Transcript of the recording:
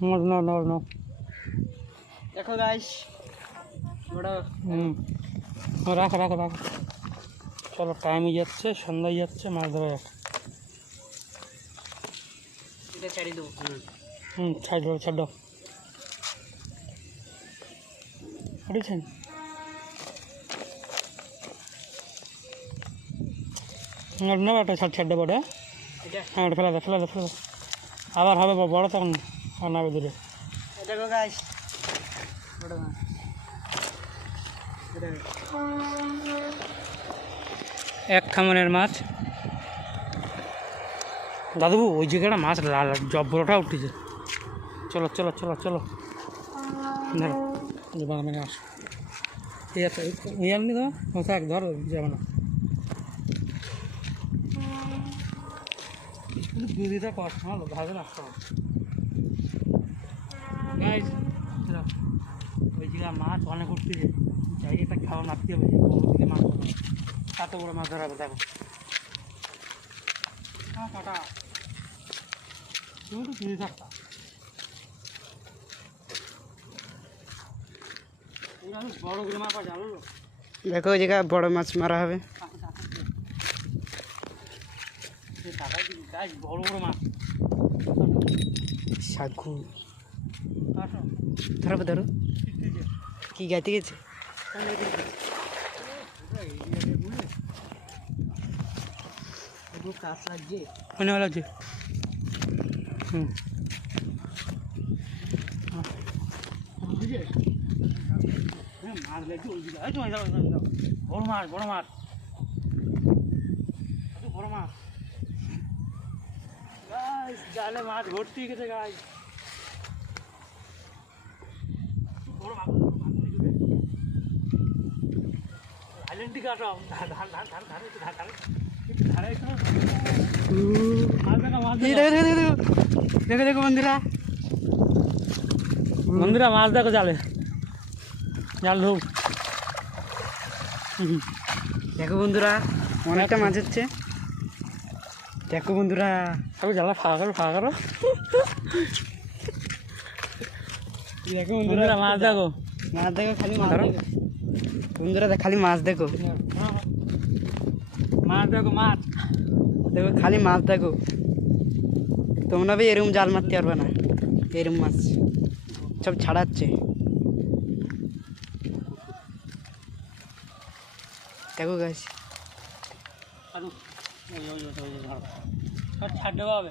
No দেখো guys বড় রাখ রাখ রাখ। চলো টাইমই যাচ্ছে, সন্ধ্যায় যাচ্ছে, মাছ ধরা যাক। এটা ছেড়ে দেবো। ছাড় দাও ছাড় দাও। উঠেছেন না একটা ছাড় ছাড় দেবো ওটা। এটা হ্যাঁ ওটা ফেলে দাও ফেলে দাও ফেলে দাও। আবার হবে বড় তখন আর নাবে দূরে। দেখো গাইস বড় মাছ। এক খামনের মাছ। দাদু ওই জায়গাটা মাছ লাল জব্বরটা উঠেছে। চলো চলো চলো চলো ধরো বাগানে আস। এই একটা এই আনলি তো ও থাক ধর যাবে না। দুদিটা কষ্ট হলো ভাবে রাখতে হবে। ওই জায়গায় মাছ অনেক উঠতেছে, জায়গাটা খাওয়া নাড়তে হবে, দিকে মাছ ধরা হবে। এত বড় মাছ ধরা হবে দেখো। হ্যাঁ কাটা তুমি তো দুই থাকতা। বড় করে মাছ জানো। দেখো ওই জায়গায় বড় মাছ মারা হবে। বড় বড় মাছ সাগু আসো ধরো ধরো। কি গাইতে গেছে? কাজ লাগছে মনে ভালো লাগছে। মাছ লাগছে ওই দিকে। বড় মাছ বড় মাছ বড় মাছ। জালে মাছ ভর্তি গেছে গাই। বড় মাছ আইল্যান্ডটি কাটাও ধান ধান ধান ধান ধান ধান ধান ধারে দেখো দেখো বন্ধুরা বন্ধুরা মাছ দেখো জালে জাল ঢুক। দেখো বন্ধুরা অনেকটা মাছ হচ্ছে। দেখো বন্ধুরা সবাই জ্বালা ফাঁকা করো ফাঁকা করো। দেখো বন্ধুরা মাছ দেখো মাছ দেখো খালি মাছ দেখো বন্ধুরা খালি মাছ দেখো মাছ দেখো মাছ দেখো খালি মাছ দেখো। তোমরা भी এরকম জাল মারতে পারবে না, এরকম মাছ সব ছাড়াচ্ছে। দেখো গাছ ছাড় দেওয়া হবে।